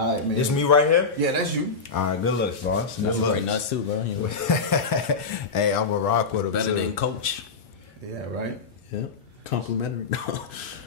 All right, man. It's me right here? Yeah, that's you. All right, good looks, boss. That's great nuts too, bro. You know. Hey, I'm a rock with him Better too. than Coach. Yeah, right? Yeah. Complimentary.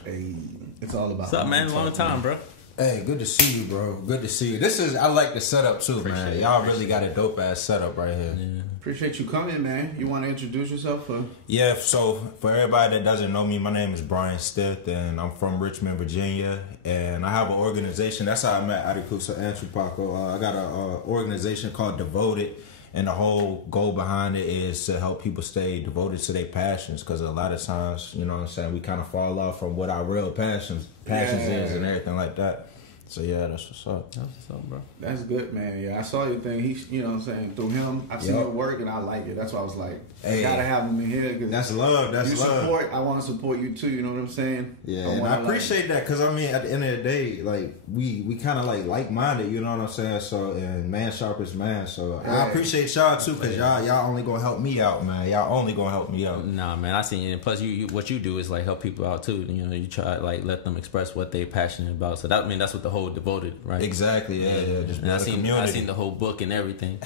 Hey, it's all about... What's up, man? Long time, bro. Hey, good to see you, bro. Good to see you. I like the setup too, man. Y'all really got a dope ass setup right here. Yeah. Appreciate you coming, man. You want to introduce yourself? Yeah, so for everybody that doesn't know me, my name is Bryan Stith, and I'm from Richmond, Virginia, and I have an organization. That's how I met Adikusa and Chupaco. I got an organization called Devoted, and the whole goal behind it is to help people stay devoted to their passions, because a lot of times, you know what I'm saying, we kind of fall off from what our real passions is and everything like that. So yeah, that's what's up. That's what's up, bro. That's good, man. Yeah, I saw your thing. He, you know what I'm saying, through him, I've seen your work and I like it. That's why I was like, I gotta have him in here. Cause that's love. That's you love. Support. I want to support you too. You know what I'm saying? Yeah, and I appreciate that, because I mean, at the end of the day, like we kind of like minded. You know what I'm saying? So, and man sharpest man. So I appreciate y'all too, because y'all only gonna help me out, man. Y'all only gonna help me out. Nah, man, I seen it. And plus, you what you do is like help people out too. You know, you try like let them express what they passionate about. So that that's what the whole Devoted, right? Exactly. Yeah. Just and I seen the whole book and everything.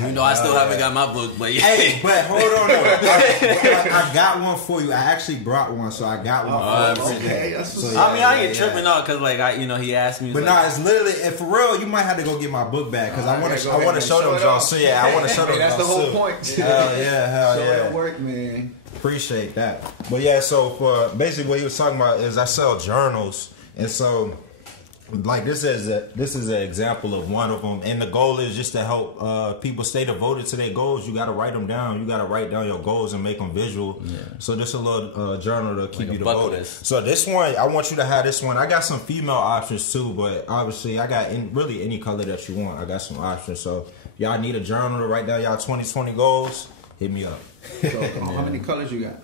You know, I still haven't got my book, but hey, but hold on though. I got one for you. I actually brought one, so I got one for you. Okay. So, I mean, I ain't tripping out because like he asked me. But nah, it's literally, and for real, you might have to go get my book back, because I want to show them y'all. So yeah, I want to show them. That's the whole point. Hell yeah. Show that work, man. Appreciate that. But yeah, so for basically what he was talking about is I sell journals, and so like this is an example of one of them, and the goal is just to help people stay devoted to their goals. You got to write them down. You got to write down your goals and make them visual. Yeah. So this is a little journal to keep you devoted. So this one, I want you to have this one. I got some female options too, but obviously I got really any color that you want. I got some options. So y'all need a journal to write down y'all 2020 goals, hit me up. So how many colors you got?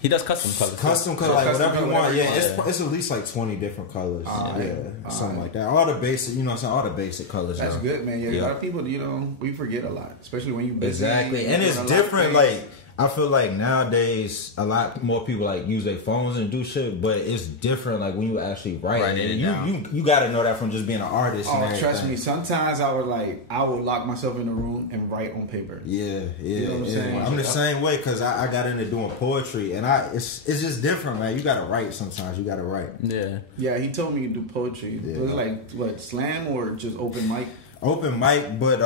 He does custom colors. Custom colors, like whatever you want. Yeah, it's at least like 20 different colors. Something like that. All the basic, you know what I'm saying? All the basic colors. That's good, man. Yeah, a lot of people, you know, we forget a lot, especially when you busy. Exactly. And it's different, like, I feel like nowadays a lot more people like use their phones and do shit, but it's different like when you actually write it. You got to know that from just being an artist. Oh, trust me. Sometimes I would lock myself in a room and write on paper. Yeah. You know what I'm saying? I'm the same way, because I got into doing poetry, and it's just different, man. You got to write sometimes. You got to write. Yeah. Yeah. He told me you do poetry. Yeah. Was it like what, slam or just open mic? Open mic, but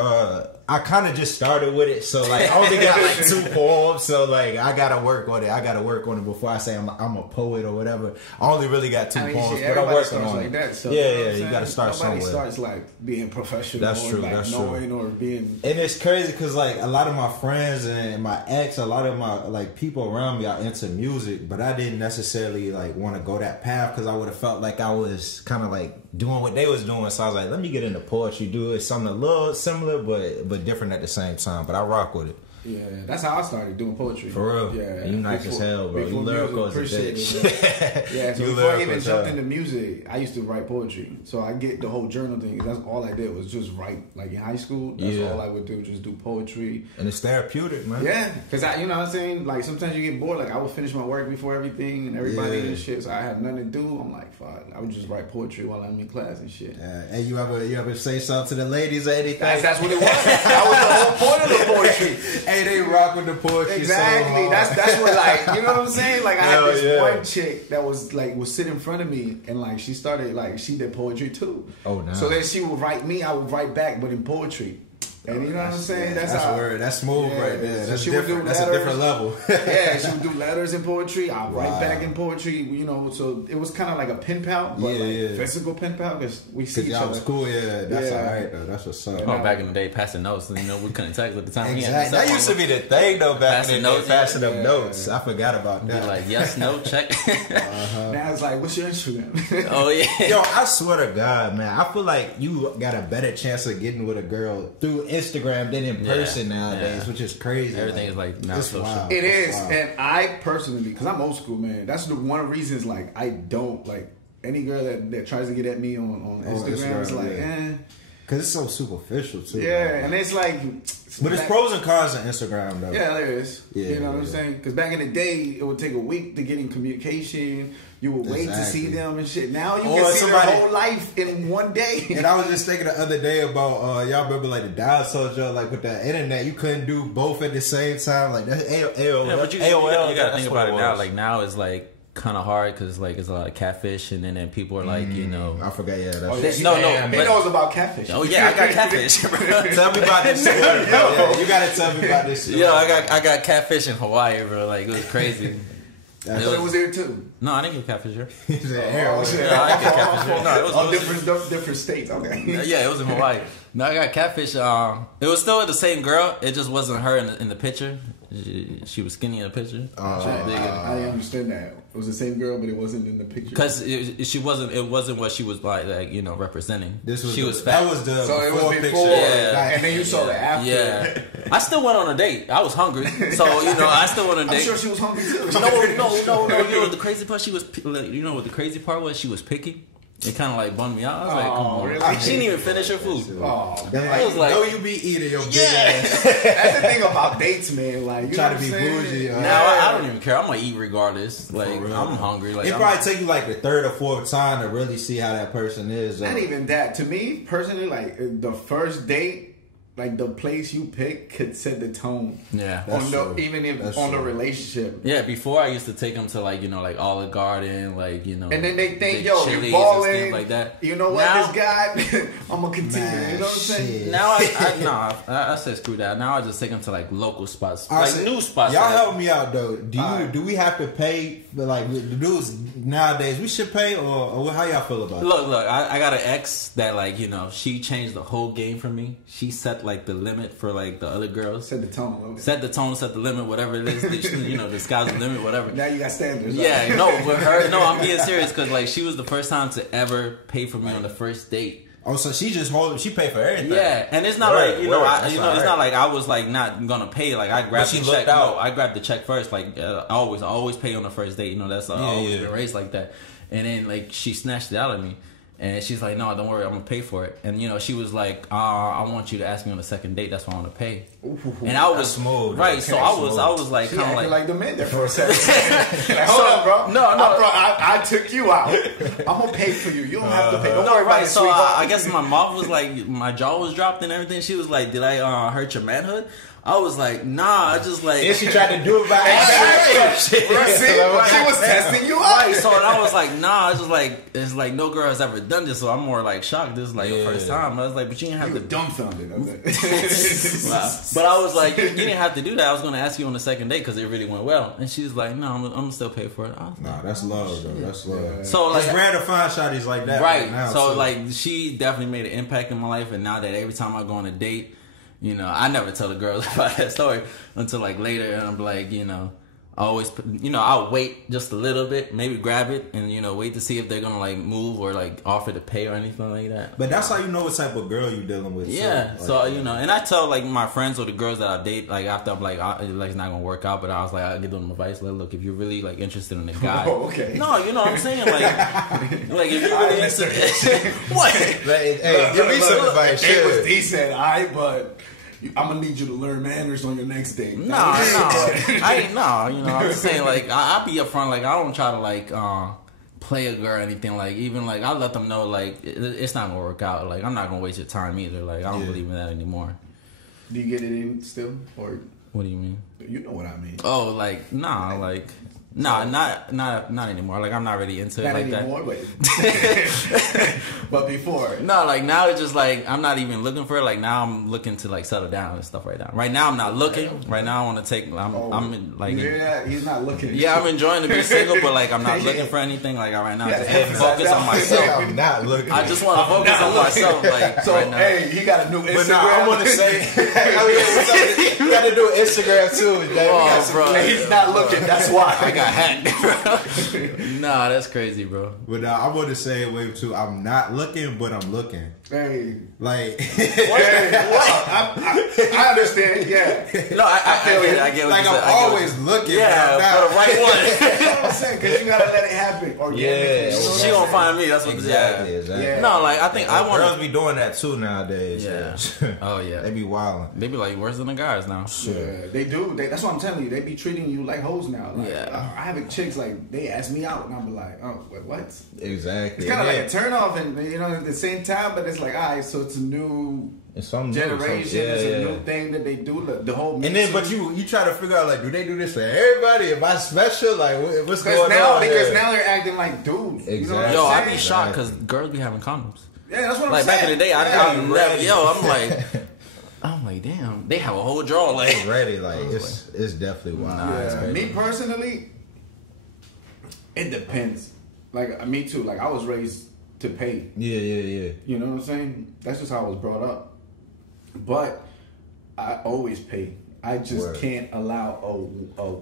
I kind of just started with it, so like I only got like 2 poems, so like I gotta work on it before I say I'm a poet or whatever. I only really got 2 poems, but I'm working on it. That, so, you gotta start somewhere. Nobody starts like being professional. That's true. Like that's knowing true. Or being. And it's crazy because like a lot of my friends and my ex, a lot of my like people around me are into music, but I didn't necessarily like want to go that path, because I would have felt like I was kind of like doing what they was doing. So I was like, let me get into poetry, do it something a little similar but different at the same time. But I rock with it. Yeah, that's how I started doing poetry. For real? Yeah. You nice as hell, bro. You lyrical as a bitch. Yeah, so before I even jumped into music, I used to write poetry. So I get the whole journal thing. That's all I did was just write. Like in high school, that's all I would do, just do poetry. And it's therapeutic, man. Yeah, because you know what I'm saying? Like sometimes you get bored. Like I would finish my work before everything and everybody and shit. So I had nothing to do. I'm like, fuck. I would just write poetry while I'm in class and shit. Hey, you ever say something to the ladies or anything? That's what it was. That was the whole point of the poetry. Hey, they rock with the poetry. Exactly. So that's what, like, you know what I'm saying? Like I had this one chick that was sit in front of me, and like she started like she did poetry too. Oh no. So then she would write me, I would write back, but in poetry. And you know what I'm saying? That's word. That's smooth right there. So that's she different. Would do letters. That's a different level. Yeah, she would do letters in poetry. I'd write back in poetry. You know, so it was kind of like a pen pal, but physical pen pal, because we see each other. Was cool. Yeah, that's all right though. That's what's up. Back in the day, passing notes. You know, we couldn't text at the time. Exactly. That used to be the thing though. Back in the day, passing up notes. I forgot about that. Be like, yes, no, check. Now it's like, what's your Instagram? Oh yeah. Yo, I swear to God, man, I feel like you got a better chance of getting with a girl through Instagram than in person nowadays, which is crazy. Everything is like now social. Wild. It is, and I personally, because I'm old school, man. That's the one of the reasons. Like, I don't like any girl that tries to get at me on Instagram. It's like, because it's so superficial too. Yeah, and it's like But it's pros and cons on Instagram, though. Yeah, there is. Yeah, you know what I'm saying? Because back in the day, it would take a week to get in communication. You would wait to see them and shit. Now you can see their whole life in one day. And I was just thinking the other day about y'all remember like the dial soldier, like with the internet, you couldn't do both at the same time. Like that's AOL. Yeah, but you gotta think about it now. Like now it's like kind of hard because like it's a lot of catfish, and then people are like, you know, I forgot. Yeah, that's he knows about catfish. Oh yeah, I got catfish. Tell me about this shit. Yeah, you gotta tell me about this shit. Yo, I got catfish in Hawaii, bro. Like it was crazy. I thought it was there too. No, I didn't get catfish here. I didn't get catfish here. No, it was different states. Okay. Yeah, it was in Hawaii. No, I got catfish. It was still the same girl. It just wasn't her in the picture. She was skinny in the picture. I understand that. It was the same girl, but it wasn't in the picture. Because she wasn't. It wasn't what she was like you know, representing. She was fat. That was the so it was before, picture. Yeah. And then you saw the after. Yeah, I still went on a date. I was hungry, so you know, I still went on a date. I'm sure she was hungry too. No. You know the crazy part? You know what the crazy part was? She was picky. It kind of like bummed me out. I was like, come on. Really? She didn't even finish her food. I was like, you be eating your big ass. That's the thing about dates, man. Like, you try to be bougie. Now I don't even care. I'm gonna eat regardless. Like I'm hungry. Like it probably take you like the third or fourth time to really see how that person is. Not even that. To me personally, like the first date. Like the place you pick could set the tone. Yeah, even if on the relationship. Yeah, before I used to take them to like, you know, like Olive Garden, like, you know, and then they think, yo, you're balling, like that. You know what, now, this guy, I'm gonna continue. You know what I'm saying? Now I said screw that. Now I just take them to like local spots, new spots. Y'all help me out though. Do we have to pay for like the dudes nowadays? We should pay or how y'all feel about it? Look, I got an ex that like, you know, she changed the whole game for me. She set like the limit for like the other girls. Set the tone, set the limit, whatever it is. You know, the sky's the limit, whatever. Now you got standards. Yeah, no, with her, no, I'm being serious because like she was the first time to ever pay for me on the first date. Oh, so she just she paid for everything. Yeah, and it's not like it's not like I was like not gonna pay. Like I grabbed the check. No, I grabbed the check first. Like I always pay on the first date. You know, that's always been raised like that. And then like she snatched it out of me. And she's like, no, don't worry, I'm gonna pay for it. And you know, she was like, I want you to ask me on the second date. That's why I want to pay. And I was smooth, right. So I was like, kind of like the man there for a second. Like, hold on, bro. No, I took you out. I'm gonna pay for you. You don't have to pay. Don't worry about it. So I guess my mouth was like, my jaw was dropped and everything. She was like, did I hurt your manhood? I was like, nah, I just like... And she tried to do it by accident. She was testing you out. Right, so I was like, nah, it's just like, it's like no girl has ever done this, so I'm more like shocked. This is like your first time. I was like, but you didn't have to... dumbfounded. But I was like, you didn't have to do that. I was going to ask you on the second date because it really went well. And she's like, no, I'm going to still pay for it. Nah, that's love, though. That's love. Yeah. So like, it's rare to find shotties like that right now. So like, she definitely made an impact in my life. And now that every time I go on a date... You know, I never tell the girls about that story until like later, and I'm like, you know, I always, you know, I'll wait just a little bit, maybe grab it, and you know, wait to see if they're gonna like move or like offer to pay or anything like that. But that's how you know what type of girl you're dealing with. Yeah, so you know, and I tell like my friends or the girls that I date, like after I'm like it's not gonna work out, but I was like, I give them advice, like, look, if you're really like interested in a guy, okay, no, you know what I'm saying, like if you're really interested, what? Hey, give me some advice. It was decent, but. I'm gonna need you to learn manners on your next date. No, I ain't. No, you know, I'm just saying, like, I'll be upfront. Like, I don't try to like play a girl or anything. Like, even like I let them know, like, it's not gonna work out. Like, I'm not gonna waste your time either. Like, I don't believe in that anymore. Do you get it in still, or what do you mean? You know what I mean? Oh, like, nah, like. No, not anymore. Like I'm not really into it like anymore, that. But before. No, like now it's just like I'm not even looking for it. Like now I'm looking to like settle down and stuff right now. Right now I'm not looking. Right now I want to take. I'm like. Yeah, he's not looking. Yeah, I'm enjoying to be single, but like I'm not looking for anything. Like right now, I just want to focus on myself. I'm not looking. I just want to focus on myself. Like so, right now. Hey, he got a new Instagram. But now I want to say. got to do Instagram too. Oh, bro. He's not looking. That's why I got hacked. Nah, that's crazy, bro. But I want to say it way too. I'm not looking, but I'm looking. Hey, like I understand. Yeah. No, I get what like you said. I'm always looking. Yeah, for the right one. You know what I'm saying? Because you gotta let it happen. Yeah, She gonna find me. That's what exactly. Yeah. No, like I think I want girls be doing that too nowadays. Yeah. Oh yeah. They be wilding. They be like worse than the guys now. Yeah, they do. That's what I'm telling you. They be treating you like hoes now. Like, I have chicks like they ask me out and I'm like, oh, what? Exactly. It's kind of like a turn off, and at the same time, but it's like, all right, so it's a new generation. It's a new thing that they do. The whole and then, but you try to figure out like, do they do this for everybody? Am I special? Like, what's going on? Because now they're acting like dudes. Exactly. You know what Yo, I'm I be shocked because girls be having condoms. Yeah, that's what I'm like saying. Back in the day, I'm like, damn, they have a whole draw like ready. Like it's definitely wild. Yeah. Me personally, it depends. Like me too. Like I was raised to pay. Yeah. You know what I'm saying? That's just how I was brought up. But I always pay. I just can't allow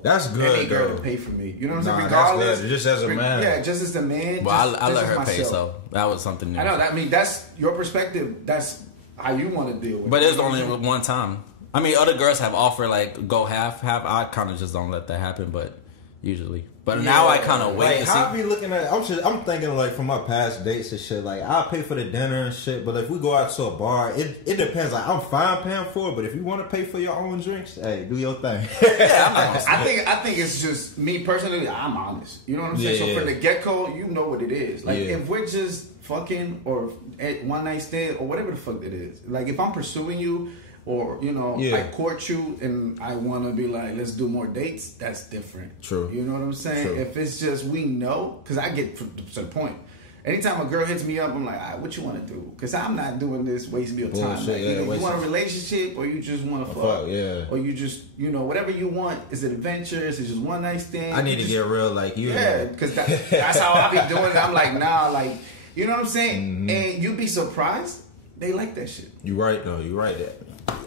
that's good, any girl to pay for me. You know what I'm saying? Regardless, that's good. Just as a man. Yeah, just as a man. Well, I let her pay, so that was something new. I know. I mean, that's your perspective. That's how you want to deal with it. But it's only one time. I mean, other girls have offered like go half. I kind of just don't let that happen, but usually. But now I kind of wait like, to see. How I be looking at? I'm thinking like from my past dates and shit. Like I'll pay for the dinner and shit. But if we go out to a bar, it depends. Like I'm fine paying for it. But if you want to pay for your own drinks, hey, do your thing. Yeah, I think it's just me personally. I'm honest. You know what I'm saying? So from the get go, you know what it is. Like if we're just fucking or at one night stand or whatever the fuck it is. Like if I'm pursuing you. Or, I court you and I want to be like, let's do more dates. That's different. True. You know what I'm saying? True. If it's just we know, because I get to the point. Anytime a girl hits me up, I'm like, all right, what you want to do? Because I'm not doing this wasting your time. Like, you want a relationship or you just want to fuck. Yeah. Or you just, whatever you want. Is it adventure? Is it just one night stand? I need to get real like you. Yeah, because that's how I be doing it. I'm like, nah, like, you know what I'm saying? Mm-hmm. And you'd be surprised. They like that shit. You right, though. You right there.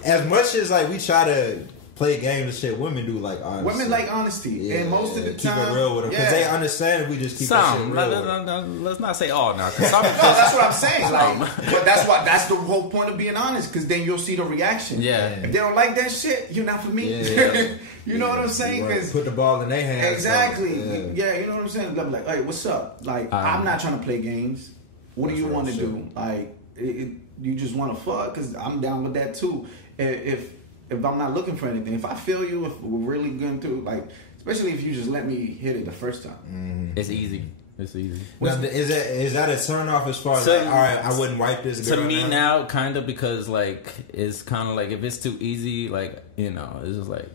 As much as like we try to play games and shit, women do like honesty. Women like honesty, and most of the keep time, it real with them because they understand if we just keep that shit real. Let's not say all now. No, that's what I'm saying. Like, but that's the whole point of being honest, because then you'll see the reaction. Yeah. If they don't like that shit, you're not for me. Yeah. You know what I'm saying? Right. Put the ball in their hands. Exactly. Yeah, you know what I'm saying. They'll be like, hey, what's up? Like, I'm not trying to play games. What do you want to do? Like, you just want to fuck? Because I'm down with that too. If I'm not looking for anything, if I feel you, if we're really going through, like, especially if you just let me hit it the first time, it's easy. It's easy. Now, is that a turn off as far as like, all right, I wouldn't wipe this girl to me now, kind of, because like it's kind of like if it's too easy, like it's just like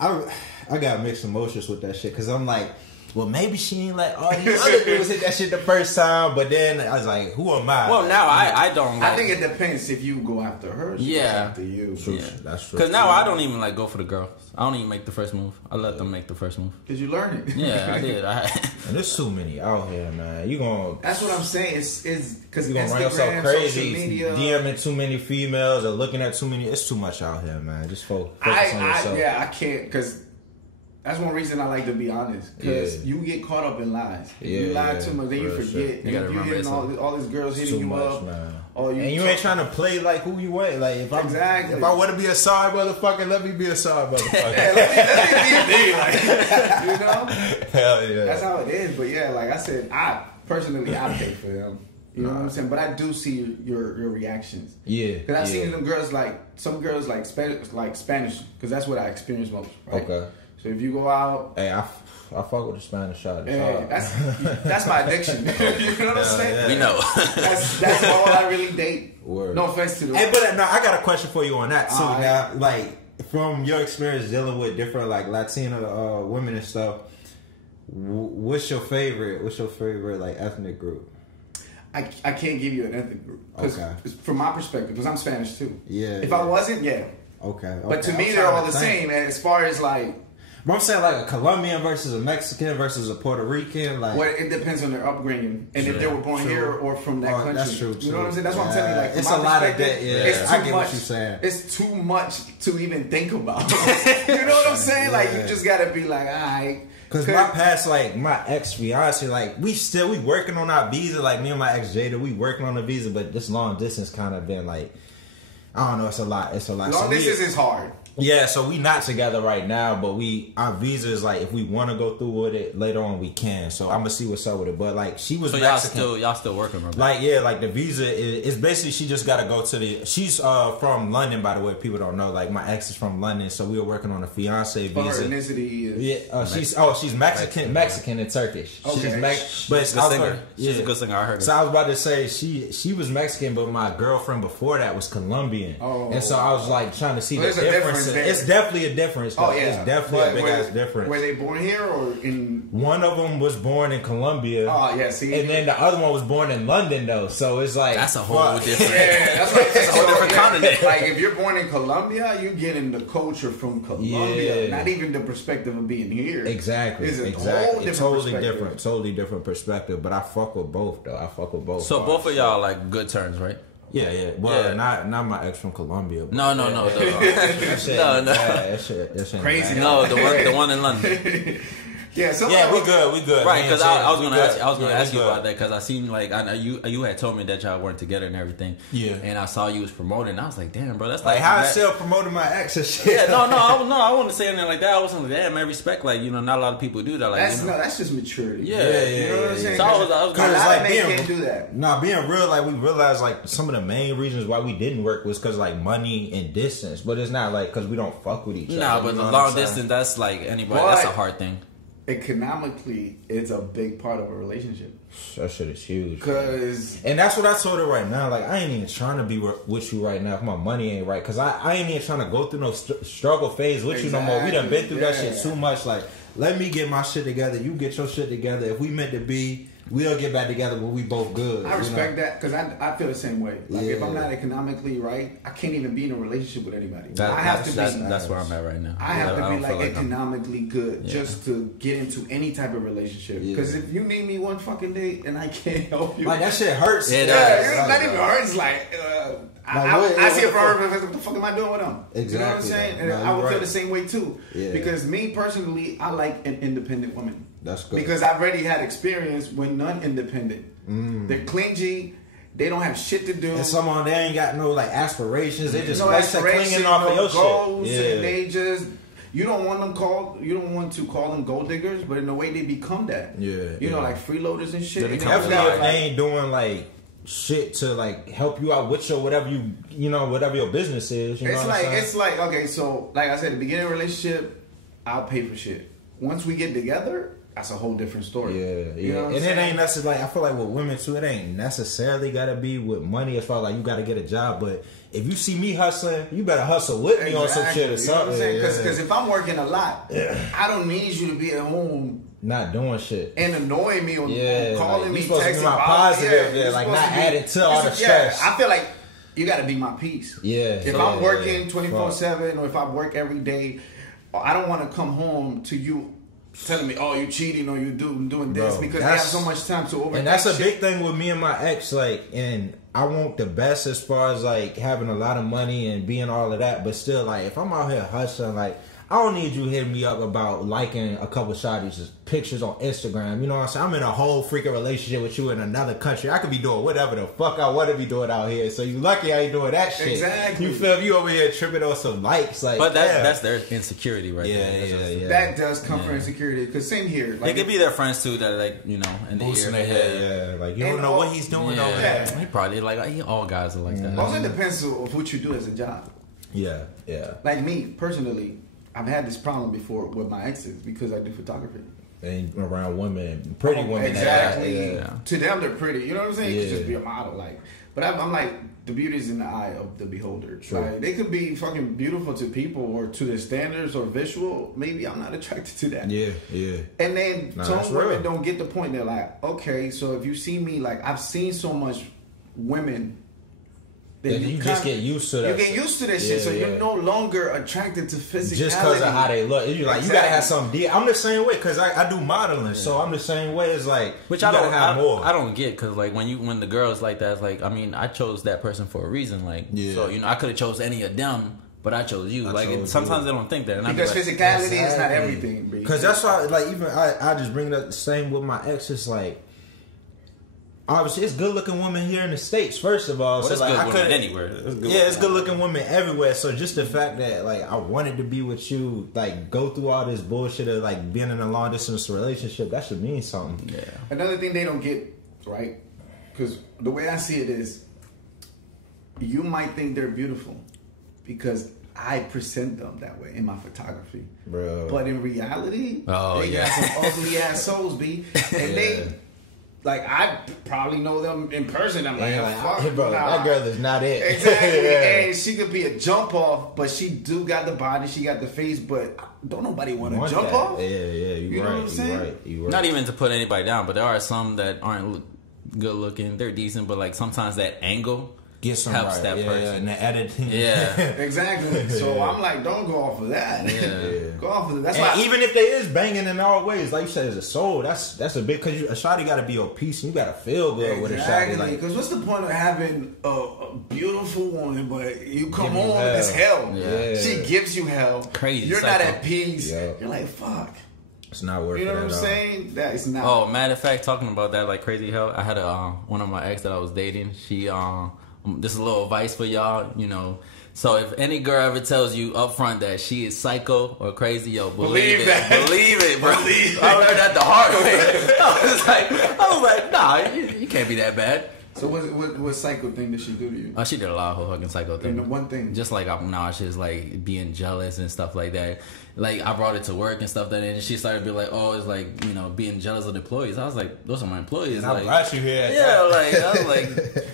I got mixed emotions with that shit because I'm like, well, maybe she ain't like all these other dudes hit that shit the first time, but then I was like, who am I? Well, now I don't. Like, I think it depends if you go after her. She goes after you. True. Yeah. That's true. Because now I don't even like go for the girls. I don't even make the first move. I let them make the first move. Because you learn it. Yeah, I did. And there's too many out here, man. You gonna? That's what I'm saying. It's because you gonna run yourself crazy, DMing too many females or looking at too many. It's too much out here, man. Just focus on yourself. I can't because. That's one reason I like to be honest, because you get caught up in lies. You lie too much, then you forget. Sure. And if you're hitting all these girls hitting you up, man. And you ain't trying to play like who you ain't. Like if I want to be a sorry motherfucker, let me be a sorry motherfucker. let me be like, you know. Hell yeah. That's how it is. But yeah, like I said, I personally pay for them. You know what I'm saying? But I do see your reactions. Yeah. Because I've seen them girls some girls like Spanish, because that's what I experience most. Right? Okay. So if you go out, hey, I fuck with the Spanish shot. Hey, that's my addiction. You know what I'm saying? Yeah. We know. That's all I really date. Word. No offense to them. Hey, but no, I got a question for you on that too. Now, like from your experience dealing with different like Latina women and stuff, what's your favorite like ethnic group? I can't give you an ethnic group. Okay. From my perspective, because I'm Spanish too. Yeah. If I wasn't, yeah. Okay. But to me, they're all the same. And as far as like, But I'm saying like a Colombian versus a Mexican versus a Puerto Rican. Like, well, it depends on their upbringing and if they were born here or from that country. That's true. You know what I'm saying? That's what I'm telling you. Like, it's a lot of that. Yeah, it's too I get much, what you're saying. It's too much to even think about. You know what I'm saying? Like, you just gotta be like, all right. Cause my past, like my ex fiance, like we working on our visa. Like me and my ex Jada, we working on the visa, but this long distance kind of been like, I don't know, it's a lot. Long distance is hard. Yeah, so we not together right now, but our visa is like if we want to go through with it later on, we can. So I'm gonna see what's up with it. But like she was Mexican. y'all still working, right? Like like the visa is basically she just got to go to she's from London, by the way. People don't know. Like my ex is from London, so we were working on a fiance visa. Her ethnicity is she's Mexican and Turkish. Okay. She's a singer. She's a good singer. I heard. So I was about to say she was Mexican, but my girlfriend before that was Colombian, and so I was like trying to see the difference. It's definitely a difference. Though. Oh yeah, it's definitely a big ass difference. Were they born here or in? One of them was born in Colombia. Oh yeah, see, and then the other one was born in London though. So it's like that's a whole different. Yeah, that's like a whole different continent. Like if you're born in Colombia, you're getting the culture from Colombia, not even the perspective of being here. Exactly, it's totally different perspective. But I fuck with both though. So both of y'all like good terms, right? Yeah. Well, not my ex from Colombia. No. That shit crazy. No, the one in London. We good. Right, because I was gonna ask you about that because I seen like I know you had told me that y'all weren't together and everything. Yeah, and I saw you was promoting. I was like, damn, bro, that's like how I still promoting my ex and shit. Yeah, I wouldn't say anything like that. I wasn't like, damn, man, respect. Like not a lot of people do that. Like that's just maturity. Yeah. You know what I'm saying? So I was like can't do that. Being real, like we realized like some of the main reasons why we didn't work was because like money and distance, but it's not like because we don't fuck with each other. Nah, but the long distance, that's like anybody. That's a hard thing. Economically, it's a big part of a relationship. That shit is huge. And that's what I told her right now. Like, I ain't even trying to be with you right now if my money ain't right. Because I ain't even trying to go through no struggle phase with you no more. We done been through that shit too much. Like, let me get my shit together. You get your shit together. If we meant to be, we'll get back together when we both good. I respect that because I feel the same way. Like if I'm not economically right, I can't even be in a relationship with anybody. That's where I'm at right now. I have to be like economically good just to get into any type of relationship. Because if you need me one fucking day and I can't help you, like that shit hurts. It's not even hurts. Like I see it for her. What the fuck am I doing with them? Exactly. You know what I'm saying? And I would feel the same way too. Because me personally, I like an independent woman. That's good. Because I've already had experience with non-independent. They're clingy. They don't have shit to do. And some of them, they ain't got no like aspirations. They just clinging off of your goals, shit. And they just you don't want to call them gold diggers, but in a way they become that. You know, like freeloaders and shit. Definitely if they ain't doing like shit to like help you out with your whatever whatever your business is. It's like okay, so like I said, at the beginning of the relationship, I'll pay for shit. Once we get together, that's a whole different story. You know what I'm saying? It ain't necessarily like I feel like with women too, it ain't necessarily gotta be with money as far as like you gotta get a job, but if you see me hustling, you better hustle with me on some shit or something. Because if I'm working a lot, I don't need you to be at home not doing shit and annoying me or calling me, texting about positive, like not adding to all the stress. I feel like you got to be my peace. If I'm working 24/7 or if I work every day, I don't want to come home to you telling me, "Oh, you cheating or you doing this," because they have so much time to overthink. And that's a big thing with me and my ex. Like, and I want the best as far as like having a lot of money and being all of that. But still, like, if I'm out here hustling, like, I don't need you hitting me up about liking a couple shawty's pictures on Instagram. You know what I'm saying? I'm in a whole freaking relationship with you in another country. I could be doing whatever the fuck I want to be doing out here. So you lucky I ain't doing that shit. Exactly. You feel you over here tripping on some likes. Like, but that's their insecurity right there. That does come from insecurity. Because same here. Like, it could be their friends too that like, in the ear. Like, you don't know what he's doing over there. He probably like all guys are like that. Also, it depends on what you do as a job. Yeah. Like me, personally, I've had this problem before with my exes because I do photography. And around women, pretty women. Exactly. To them, they're pretty. You know what I'm saying? You could just be a model. Like, but I'm like, the beauty is in the eye of the beholder. Like, they could be fucking beautiful to people or to their standards or visual. Maybe I'm not attracted to that. Yeah. And then some women don't get the point. They're like, okay, so if you see me, like, I've seen so much women then you just get used to that. You get used to that shit, so you're no longer attracted to physicality. Just because of how they look. You're like, you gotta have something deep. I'm the same way, because I do modeling, so I'm the same way. It's like, which I don't have more. I don't get, because like when the girl's like that, it's like, I mean, I chose that person for a reason. Like, so, you know, I could have chose any of them, but I chose you. Sometimes they don't think that. And because physicality is not everything. Because that's why, like, even I just bring it up the same with my ex. It's like, obviously, it's good looking women here in the States, first of all. Well, so it's like, good women anywhere. It's good looking women everywhere. So just the fact that like I wanted to be with you, like go through all this bullshit of like being in a long distance relationship, that should mean something. Yeah. Another thing they don't get, right? Because the way I see it is, you might think they're beautiful because I present them that way in my photography, bro. But in reality, they got some ugly ass souls, B, and they. Like, I probably know them in person. I'm like, fuck, bro, that girl is not it. Exactly. And she could be a jump off, but she do got the body, she got the face, but don't nobody want to jump off. Yeah, you right. Know what I'm saying? You right. Not even to put anybody down, but there are some that aren't good looking. They're decent, but like sometimes that angle helps that person. Yeah, and the editing. Yeah. Exactly. So I'm like, don't go off of that. Yeah. Go off of that. That's why even if they is banging in all ways, like you said, as a soul, that's a big, because a shawty got to be your piece and you got to feel good with a shawty. Like, because what's the point of having a beautiful woman, but you come on with this hell? Yeah. She gives you hell. Crazy. You're not at peace. Yeah. You're like, fuck. It's not worth it. You know what I'm saying? That is not. Oh, matter of fact, talking about that, like crazy hell, I had one of my ex that I was dating. She this is a little advice for y'all, you know. So if any girl ever tells you up front that she is psycho or crazy, yo, believe it. Believe it, bro. I learned that the hard way. I was like, nah, you can't be that bad. So what psycho thing did she do to you? She did a lot of fucking psycho things. And the one thing, just like obnoxious, like being jealous and stuff like that. Like I brought it to work and stuff like that, and she started being like, "Oh, it's like, you know, being jealous of the employees." I was like, "Those are my employees." And like, I brought you here. Yeah, like I was like.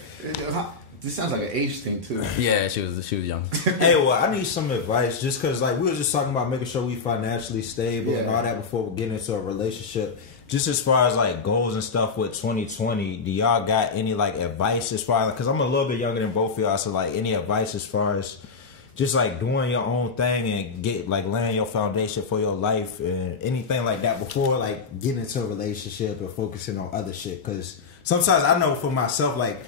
This sounds like an age thing too. Yeah, she was young. Hey, well, I need some advice, just because like we were just talking about making sure we financially stable and all that before we get into a relationship. Just as far as like goals and stuff with 2020, do y'all got any like advice as far as, because I'm a little bit younger than both of y'all, so like any advice as far as just like doing your own thing and get like laying your foundation for your life and anything like that before like getting into a relationship or focusing on other shit? Because sometimes I know for myself, like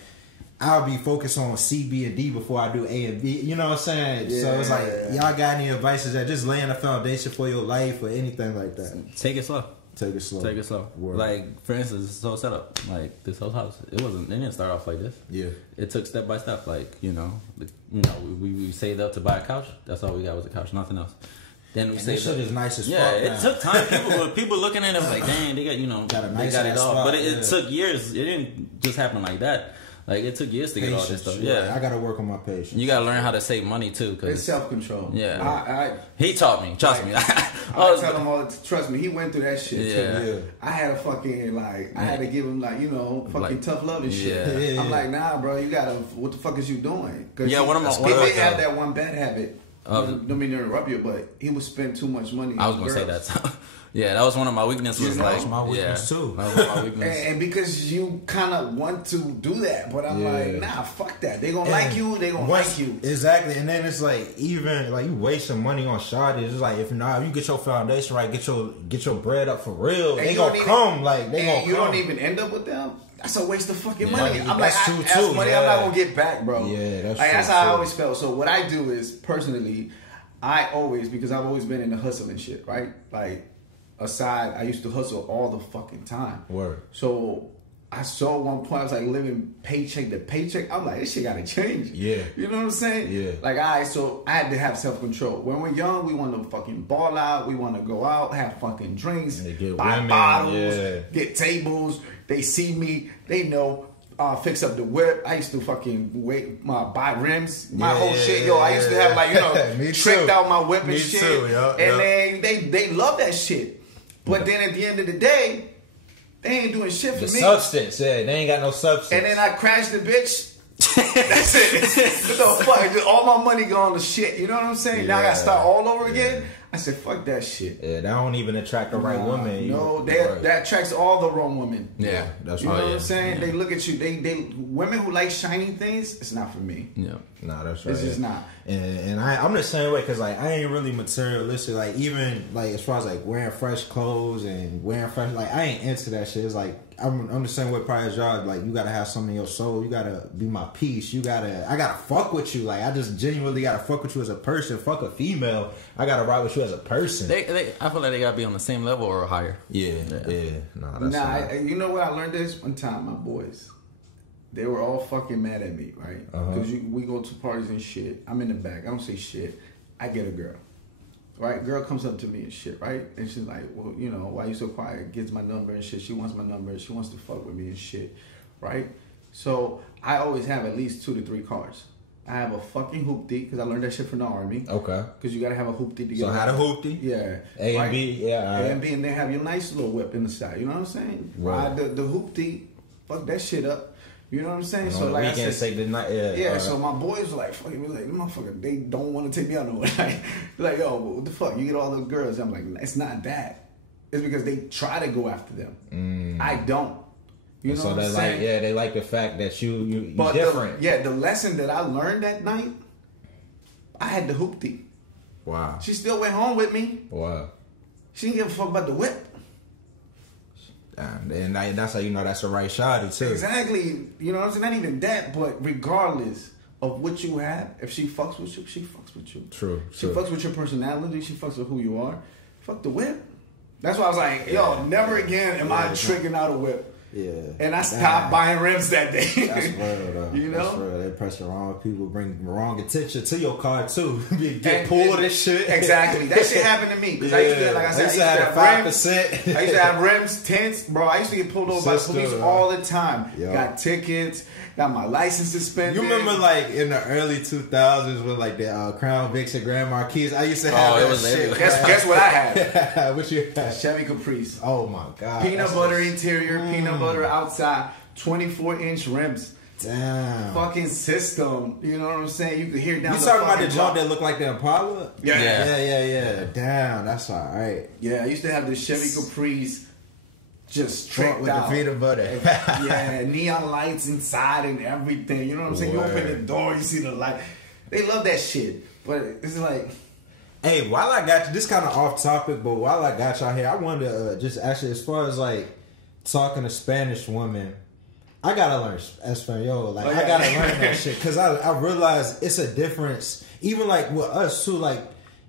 I'll be focused on C, B, and D before I do A and B. You know what I'm saying? Yeah. So it's like, y'all got any advice that just laying a foundation for your life or anything like that? Take it slow. Take it slow. Take it slow. Word. Like, for instance, this whole setup, like this whole house, it didn't start off like this. Yeah. It took step by step. Like, we saved up to buy a couch. That's all we got was a couch, nothing else. Then we saved up. This shit is nice as fuck. Yeah, it took time. People looking at it like, dang, they got, they got it all. But it took years. It didn't just happen like that. Like, it took years to get all this stuff. Yeah, I gotta work on my patience. You gotta learn how to save money too. Cause it's self-control. Yeah, he taught me. Trust me. I tell him all. Trust me, he went through that shit too. I had a fucking I had to give him fucking tough love and shit. I'm like, nah, bro, you gotta. What the fuck is you doing? Cause he may have that one bad habit. Don't mean to interrupt you, but he would spend too much money. I was gonna say that. Yeah, that was one of my weaknesses. That's my weakness too. That was my weakness. And because you kind of want to do that, but I'm like, nah, fuck that. They gonna like you. They gonna like you. Exactly. And then it's like, even like you wasting money on shawty. It's like, if you get your foundation right, get your bread up for real, and they gonna come. Like they gonna. You don't even end up with them. That's a waste of fucking money. I'm like, that's money I'm not gonna get back, bro. Yeah, that's like, that's how I always felt. So what I do is personally, because I've always been in the hustling shit, right? Like. Aside, I used to hustle all the fucking time. Word. So I saw one point I was like living paycheck to paycheck. I'm like, this shit gotta change. Yeah. You know what I'm saying? Yeah. Like, so I had to have self-control. When we're young, we want to fucking ball out. We want to go out, have fucking drinks, buy bottles, get tables. They see me. They know. Fix up the whip. I used to fucking buy rims. My whole shit, yo. I used to have tricked out my whip and shit. Too, and then they love that shit. But then at the end of the day, they ain't doing shit for me. Substance, they ain't got no substance. And then I crashed the bitch. That's it. What the fuck? Just all my money gone to shit. You know what I'm saying? Now I gotta start all over again. I said, fuck that shit. Yeah, that don't even attract the right woman. No, that attracts all the wrong women. Yeah, that's right. You know what I'm saying? Yeah. They look at you. They women who like shiny things. It's not for me. Yeah, nah, that's right. It's just not. And I'm the same way because like I ain't really materialistic. Like even like as far as like wearing fresh clothes and wearing fresh, like I ain't into that shit. It's like I'm the same way probably as y'all. Like you gotta have something in your soul. You gotta be my piece. I gotta fuck with you. Like I just genuinely gotta fuck with you as a person. Fuck a female. I gotta ride with you as a person. I feel like they gotta be on the same level or higher. Yeah. Nah, you know what? I learned this one time. My boys, they were all fucking mad at me, right? Because we go to parties and shit. I'm in the back. I don't say shit. I get a girl. Right, girl comes up to me and shit, right? And she's like, well, you know, why you so quiet? Gets my number and shit. She wants my number. She wants to fuck with me and shit, right? So I always have at least 2 to 3 cars. I have a fucking hoopty because I learned that shit from the army. Okay. Because you gotta have a hoopty to get. So how the hoopty? Yeah. A and B, yeah. A and B, and they have your nice little whip in the side. You know what I'm saying? Right. The hoopty, fuck that shit up. You know what I'm saying? So like I said, the night. So my boys were like, fucking, like, motherfucker, they don't want to take me out nowhere. Like, yo, what the fuck? You get all those girls. I'm like, it's not that. It's because they try to go after them. I don't. You know so what I'm saying? Like, they like the fact that you different. The lesson that I learned that night, I had the hoopty. Wow. She still went home with me. Wow. She didn't give a fuck about the whip. And that's how you know that's the right shawty too. Exactly. You know what I'm saying? Not even that, but regardless of what you have, if she fucks with you, she fucks with you. True. She fucks with your personality. She fucks with who you are. Fuck the whip. That's why I was like, yo, never again am I tricking out a whip. Yeah. And I stopped buying rims that day. That's real though. You know? That's real. They press the wrong people, bring the wrong attention to your car too. Get pulled and shit. Exactly. That shit happened to me. Because I used to, like I said, I used to have 5%. I used to have rims, tents. Bro, I used to get pulled over by the police all the time. Yo. Got tickets. Got my license suspended. You remember like in the early 2000s with like the Crown Vics and Grand Marquis? I used to have that shit. Guess what I had? What you had? Chevy Caprice. Oh my God. Peanut butter interior, peanut butter outside, 24-inch rims. Damn. Fucking system. You know what I'm saying? You can hear down the talking about the jump that looked like the Impala? Yeah. Damn, that's all right. Yeah, I used to have the Chevy Caprice. Just tricked with out. The peanut butter. Yeah, neon lights inside and everything. You know what I'm saying? Word. You open the door, you see the light. They love that shit. But it's like... Hey, while I got you, this kind of off topic, but while I got y'all here, I wanted to just actually, as far as like talking to Spanish women, I gotta learn Espanol. Like, I gotta learn that shit. Because I realize it's a difference. Even like with us too, like,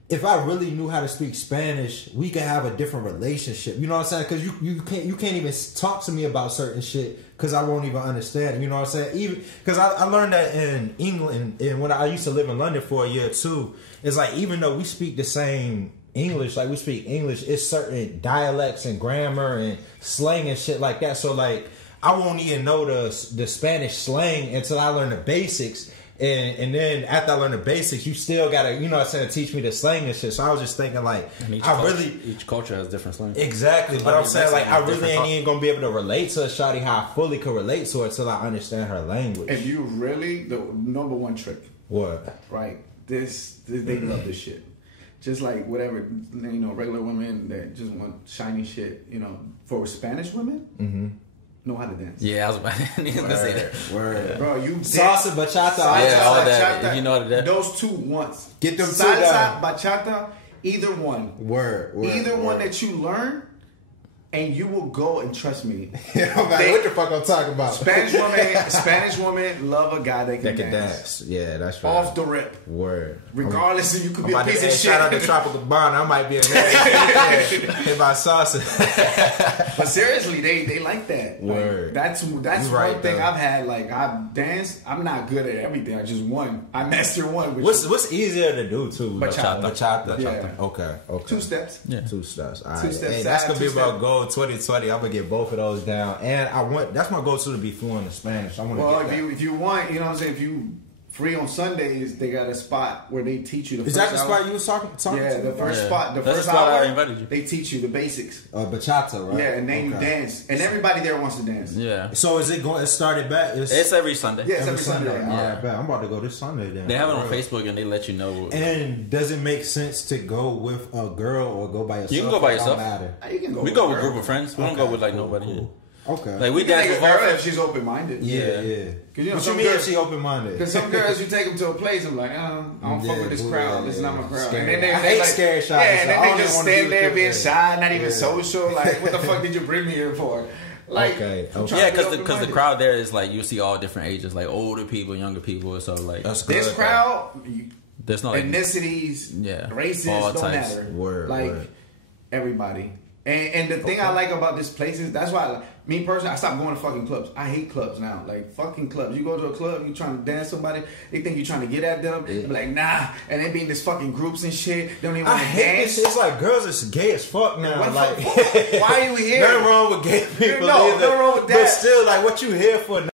if I really knew how to speak Spanish, we could have a different relationship. You know what I'm saying? Because you can't even talk to me about certain shit because I won't even understand. You know what I'm saying? Even because I learned that in England, and when I used to live in London for a year too. It's like even though we speak the same English, like we speak English, it's certain dialects and grammar and slang and shit like that. So like I won't even know the Spanish slang until I learn the basics. And then after I learn the basics, you still gotta, you know what I'm saying, teach me the slang and shit. So I was just thinking like, each culture has different slang. Exactly, but I'm saying like, I really ain't even gonna be able to relate to a shawty how I fully could relate to her until I understand her language. And you really, the number one trick. What? Right. They love this shit. Just like whatever, you know, regular women that just want shiny shit, you know, for Spanish women, know how to dance. Yeah, I was about to say that. Word. Bro, you salsa, bachata, all that. You know what that. Those two once. Get them salsa, bachata, either one. Word. Either one that you learn, and you will go and trust me. What the fuck I'm talking about? Spanish women love a guy that can dance. Yeah, that's right. Off the rip. Word. Regardless if you could be a piece of shit. Shout out to Tropical Bond. I might be a man. Hit my salsa. But seriously, they like that. Word. Like, that's one thing I've had. Like I've danced. I'm not good at everything. I just won. I mastered one. What's easier to do too? Bachata. Yeah. Okay. 2 steps. Yeah. 2 steps. All right. 2 steps. Hey, that's gonna be about goal 2020. I'm gonna get both of those down, and that's my goal too, to be fluent in Spanish. I want to. Well, if you want, you know what I'm saying. If you Free on Sundays, they got a spot where they teach you the Is first that the hour. spot you was talking Yeah, to? the first spot. The That's first the spot hour, I invited you. they teach you the basics. Bachata, right? Yeah, and then you dance. And everybody there wants to dance. Yeah. So is it going? It started back. It's every Sunday. Yeah, it's every Sunday. All right, bet. I'm about to go this Sunday then. They have it on Facebook and they let you know. And does it make sense to go with a girl or go by yourself? You can go by yourself. You can go. We go with a group of friends. We don't go with like nobody. Cool. Okay. Like we You can dance take with a our girl if friends. she's open minded. Yeah. Cause you know What some you mean girls, if she open minded? Because some girls, you take them to a place, I'm like, I don't fuck with this crowd. This is not my crowd. Scary. And then I hate like, scary shots. Yeah, and so I then don't they just even wanna stand do there it. being shy, not even social. Like, what the fuck did you bring me here for? Like, Okay. Yeah, because the crowd there is like you see all different ages, like older people, younger people. So like That's good. this crowd, there's no like, ethnicities, races all don't types. matter. Word. Everybody. And the thing I like about this place is that's why me personally I stopped going to fucking clubs. I hate clubs now. Like fucking clubs. You go to a club, you trying to dance somebody, they think you trying to get at them. Yeah. Be like, nah, and they be in this fucking groups and shit. They don't even want to dance. Hate this shit. It's like girls is gay as fuck now. Like why are you here? Nothing wrong with gay people No, either. nothing wrong with that. But still, like what you here for?